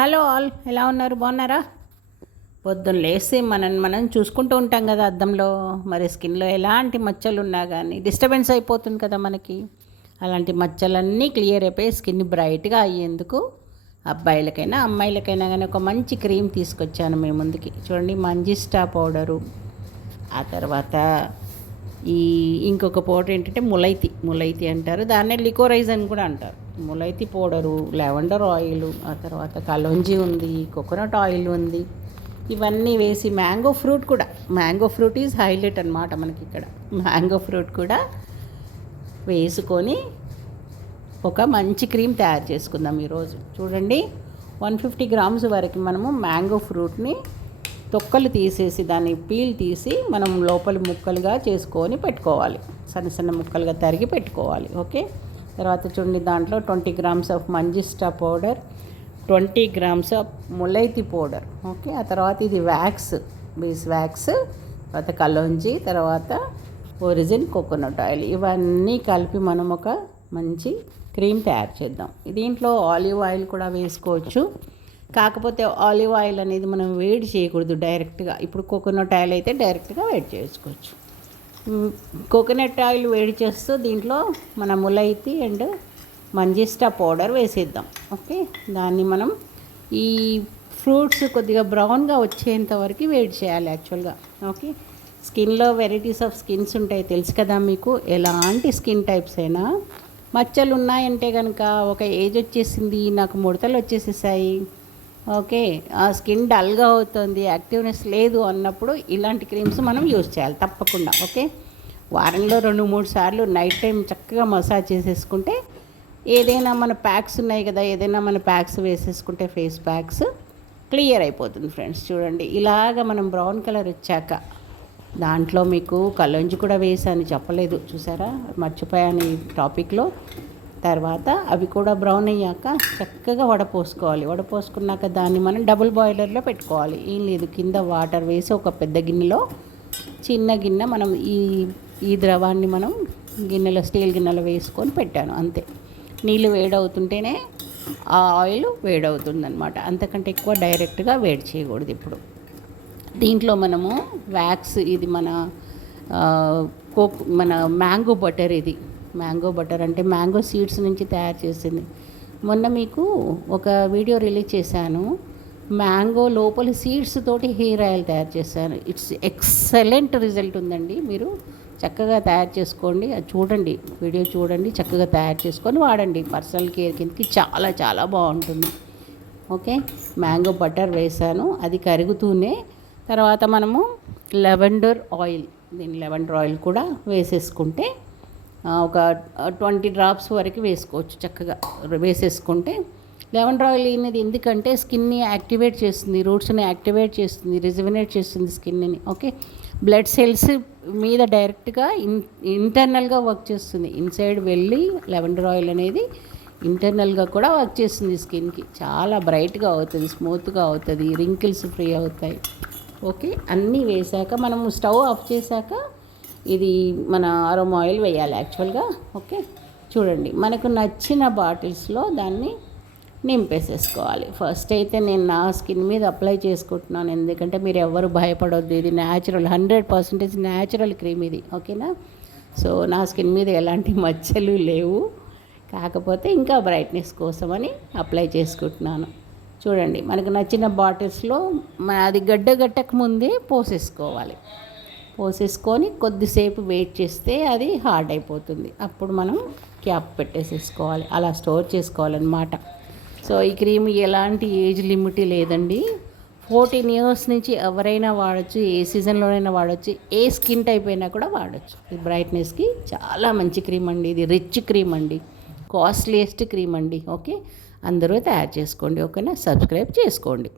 Hello all, ఎలా ఉన్నారు? బాగున్నారా? పొద్దున్న లేసి మనం చూసుకుంటూ ఉంటాం కదా అద్దంలో. మరి స్కిన్లో ఎలాంటి మచ్చలు ఉన్నా కానీ డిస్టర్బెన్స్ అయిపోతుంది కదా మనకి. అలాంటి మచ్చలన్నీ క్లియర్ అయిపోయి స్కిన్ బ్రైట్గా అయ్యేందుకు అబ్బాయిలకైనా అమ్మాయిలకైనా కానీ ఒక మంచి క్రీమ్ తీసుకొచ్చాను మీ ముందుకి. చూడండి, మంజిస్టా పౌడరు, ఆ తర్వాత ఈ ఇంకొక పౌడర్ ఏంటంటే ములైతి అంటారు, దాన్నే లికోరైజ్ అని కూడా అంటారు. ములైతి పౌడరు, లెవెండర్ ఆయిల్, ఆ తర్వాత కలోంజీ ఉంది, కోకోనట్ ఆయిల్ ఉంది. ఇవన్నీ వేసి మ్యాంగో ఫ్రూట్ ఈజ్ హైలైట్ అనమాట మనకి ఇక్కడ. మ్యాంగో ఫ్రూట్ కూడా వేసుకొని ఒక మంచి క్రీమ్ తయారు చేసుకుందాం ఈరోజు. చూడండి, 150 గ్రామ్స్ వరకు మనము మ్యాంగో ఫ్రూట్ని తొక్కలు తీసేసి దాన్ని పీల్ తీసి మనం లోపలి ముక్కలుగా చేసుకొని పెట్టుకోవాలి. సన్న సన్న ముక్కలుగా తరిగి పెట్టుకోవాలి. ఓకే, తర్వాత చూడండి, దాంట్లో 20 grams of manjistha powder, 20 grams of mulethi powder. Okay, ఆ తర్వాత ఇది బీస్ వ్యాక్స్, తర్వాత కలోంజీ, తర్వాత ఒరిజిన్ కోకోనట్ ఆయిల్. ఇవన్నీ కలిపి మనం ఒక మంచి క్రీమ్ తయారు చేద్దాం. దీంట్లో ఆలివ్ ఆయిల్ కూడా వేసుకోవచ్చు. కాకపోతే ఆలివ్ ఆయిల్ అనేది మనం వేడి చేయకూడదు డైరెక్ట్గా. ఇప్పుడు కోకోనట్ ఆయిల్ అయితే డైరెక్ట్గా వేడి చేసుకోవచ్చు. కోకోనట్ ఆయిల్ వేడి చేస్తూ దీంట్లో మన ములైతి అండ్ మంజిస్టా పౌడర్ వేసేద్దాం. ఓకే, దాన్ని మనం ఈ ఫ్రూట్స్ కొద్దిగా బ్రౌన్గా వచ్చేంత వరకు వేడి చేయాలి యాక్చువల్గా. ఓకే, స్కిన్లో వెరైటీస్ ఆఫ్ స్కిన్స్ ఉంటాయి, తెలుసు కదా మీకు. ఎలాంటి స్కిన్ టైప్స్ అయినా మచ్చలు ఉన్నాయంటే కనుక, ఒక ఏజ్ వచ్చేసింది, నాకు ముడతలు వచ్చేసేసాయి, ఓకే, ఆ స్కిన్ డల్గా అవుతుంది, యాక్టివ్నెస్ లేదు అన్నప్పుడు ఇలాంటి క్రీమ్స్ మనం యూజ్ చేయాలి తప్పకుండా. ఓకే, వారంలో 2-3 సార్లు నైట్ టైం చక్కగా మసాజ్ చేసేసుకుంటే, ఏదైనా మన ప్యాక్స్ ఉన్నాయి కదా, ఏదైనా మన ప్యాక్స్ వేసేసుకుంటే ఫేస్ ప్యాక్స్ క్లియర్ అయిపోతుంది ఫ్రెండ్స్. చూడండి, ఇలాగ మనం బ్రౌన్ కలర్ వచ్చాక దాంట్లో మీకు కలోంజి కూడా వేసాను, చెప్పలేదు, చూసారా, మర్చిపోయాను ఈ టాపిక్లో. తర్వాత అవి కూడా బ్రౌన్ అయ్యాక చక్కగా వడపోసుకోవాలి. వడపోసుకున్నాక దాన్ని మనం డబుల్ బాయిలర్లో పెట్టుకోవాలి. ఏం లేదు, కింద వాటర్ వేసి ఒక పెద్ద గిన్నెలో, చిన్న గిన్నె, మనం ఈ ద్రవాన్ని మనం గిన్నెలో, స్టీల్ గిన్నెలో వేసుకొని పెట్టాను అంతే. నీళ్ళు వేడవుతుంటేనే ఆ ఆయిల్ వేడవుతుందన్నమాట. అంతకంటే ఎక్కువ డైరెక్ట్గా వేడి చేయకూడదు. ఇప్పుడు దీంట్లో మనము వ్యాక్స్, ఇది మన మన మ్యాంగో బటర్. ఇది మ్యాంగో బటర్ అంటే మ్యాంగో సీడ్స్ నుంచి తయారు చేసింది. మొన్న మీకు ఒక వీడియో రిలీజ్ చేశాను, మ్యాంగో లోపల సీడ్స్ తోటి హెయిర్ ఆయిల్ తయారు చేశాను. ఇట్స్ ఎక్సలెంట్ రిజల్ట్ ఉందండి. మీరు చక్కగా తయారు చేసుకోండి, అది చూడండి, వీడియో చూడండి, చక్కగా తయారు చేసుకొని వాడండి. పర్సనల్ కేర్ కిందకి చాలా చాలా బాగుంటుంది. ఓకే, మ్యాంగో బటర్ వేసాను, అది కరుగుతూనే తర్వాత మనము లెవెండర్ ఆయిల్ కూడా వేసేసుకుంటే ఒక 20 డ్రాప్స్ వరకు వేసుకోవచ్చు. చక్కగా వేసేసుకుంటే లెవెండర్ ఆయిల్ అనేది ఎందుకంటే స్కిన్ని యాక్టివేట్ చేస్తుంది, రూట్స్ని యాక్టివేట్ చేస్తుంది, రిజువినేట్ చేస్తుంది స్కిన్ని. ఓకే, బ్లడ్ సెల్స్ మీద డైరెక్ట్గా ఇంటర్నల్గా వర్క్ చేస్తుంది. ఇన్సైడ్ వెళ్ళి లెవెండర్ ఆయిల్ అనేది ఇంటర్నల్గా కూడా వర్క్ చేస్తుంది స్కిన్కి. చాలా బ్రైట్గా అవుతుంది, స్మూత్గా అవుతుంది, రింకిల్స్ ఫ్రీ అవుతాయి. ఓకే, అన్నీ వేసాక మనము స్టవ్ ఆఫ్ చేశాక ఇది మన అరోమా ఆయిల్ వేయాలి యాక్చువల్గా. ఓకే, చూడండి, మనకు నచ్చిన బాటిల్స్లో దాన్ని నింపేసేసుకోవాలి. ఫస్ట్ అయితే నేను నా స్కిన్ మీద అప్లై చేసుకుంటున్నాను, ఎందుకంటే మీరు ఎవరు భయపడొద్దు, ఇది న్యాచురల్, 100% న్యాచురల్ క్రీమ్ ఇది. ఓకేనా, సో నా స్కిన్ మీద ఎలాంటి మచ్చలు లేవు, కాకపోతే ఇంకా బ్రైట్నెస్ కోసమని అప్లై చేసుకుంటున్నాను. చూడండి, మనకు నచ్చిన బాటిల్స్లో అది గడ్డగట్టక ముందే పోసేసుకొని కొద్దిసేపు వెయిట్ చేస్తే అది హార్డ్ అయిపోతుంది. అప్పుడు మనం క్యాప్ పెట్టేసేసుకోవాలి, అలా స్టోర్ చేసుకోవాలన్నమాట. సో ఈ క్రీమ్ ఎలాంటి ఏజ్ లిమిట్ లేదండి. 14 ఇయర్స్ నుంచి ఎవరైనా వాడచ్చు, ఏ సీజన్లోనైనా వాడచ్చు, ఏ స్కిన్ టైప్ అయినా కూడా వాడచ్చు. ఇది బ్రైట్నెస్కి చాలా మంచి క్రీమ్ అండి. ఇది రిచ్ క్రీమ్ అండి, కాస్ట్లీయెస్ట్ క్రీమ్ అండి. ఓకే, అందరూ తయారు చేసుకోండి. ఓకేనా, సబ్స్క్రైబ్ చేసుకోండి.